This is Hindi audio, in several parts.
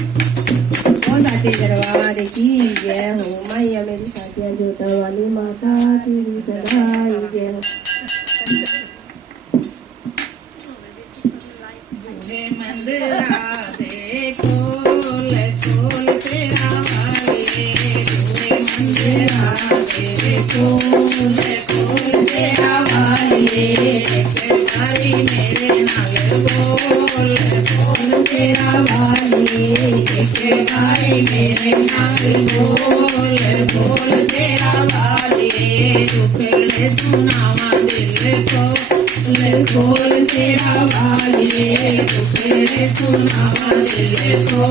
साचे दरबार की जय हो। मैया मेरी साथिया जोता वाली माता तेरी सदाई जय हो। मंदिरा दे खोल खोल तेरा वाले मंदिरा दे खोल खोल तेरा वाले हरी मेरे नाल बोल बोल तेरा वाले भाई मेरे नाल बोल बोल तेरा वाले दुखड़े सुनावा दिल को खोल तेरा वाले दुखड़े सुनावा दिल को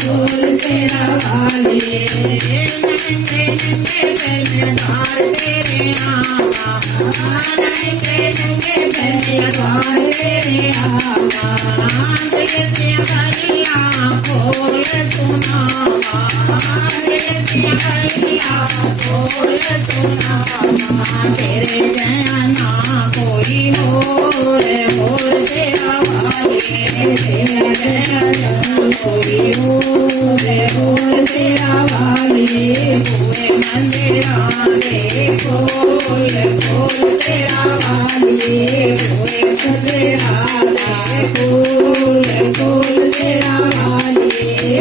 खोल तेरा वाले नंगे द्वार तेरे आवा नंगे द्वार तेरे आवा हरिया खोल सुनावा हरिया खोल सुनावा तेरे जयाना कोई मोर तेरा वाले तेरा जयाना कोई मोर तेरा वाले हुए मंदिरा दे खोल खोल तेरा वाले हुए मंदिरा दे खोल खोल तेरा वाले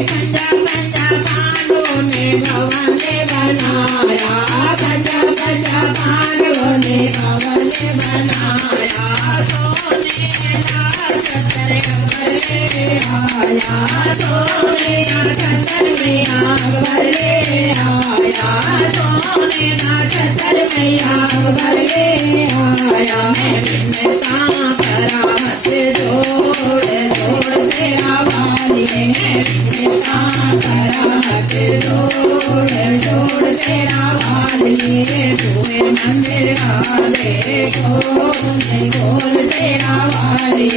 पंजा पंजा पांडवों ने भवन बनाया पंजा पंजा पांडवों ने भवन बनाया सोने का छतर अकबर ले आया सोने का छतर में अकबर ले आया सोने का छतर में अकबर ले आया मैं बिन्नता करा हाथ जोड़ जोड़ तेरा वाले मैं बिन्नता करा हाथ जोड़ जोड़ तेरा वाले हुए मंदिरा दे खोल खोल तेरा वाले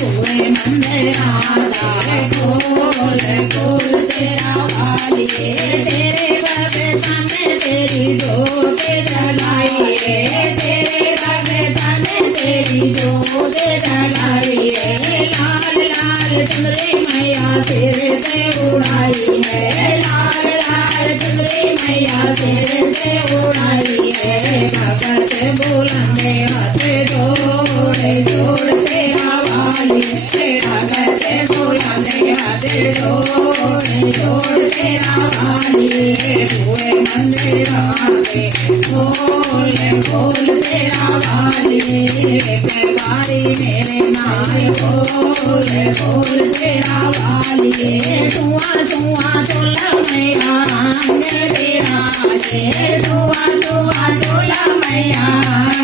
हुए मंदिरा दे खोल खोल तेरा वाले तेरे भगतन तेरी जोत जलाई तेरे भगतन तेरी जोत जलाई लाल लाल चुनरी मैया तेरे से उड़ाई है लाल लाल चुनरी मैया तेरे से उड़ाई है भगत बुलंदे हाथ जोड़ जोड़ तेरा वाले भगत बुलंदे हाथ जोड़ जोड़ तेरा वाले हुए मंदिरा दे खोल खोल तेरा वाले व्यापारी मेरे नाल खोल खोल तेरा वाले धुआं धुआं चोला मैया मेरा दे धुआं धुआं चोला मैया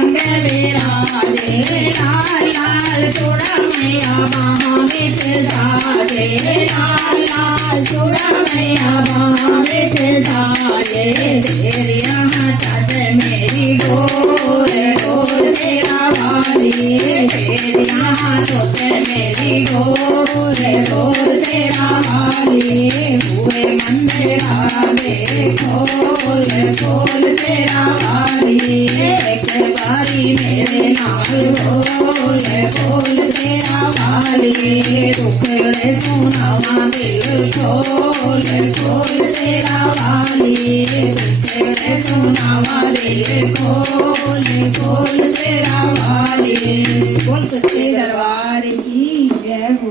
मेरा दे लाल लाल चोला मैया महामित जाले लाल लाल चोला मैया महामित जाले तेरिया चद मेरी गोर गोर तेरा वाले तेरिया चोट मेरी गोर गोर तेरा वाले हुए मंदिरा दे खोल खोल तेरा वाले एक बारी मेरे नाल बोल बोल तेरा वाले दुखड़े सुनावा दिल खोल खोल तेरा वाले दुखड़े सुनावा दिल खोल खोल तेरा वाले बोल सच्चे दरबार की जय हो।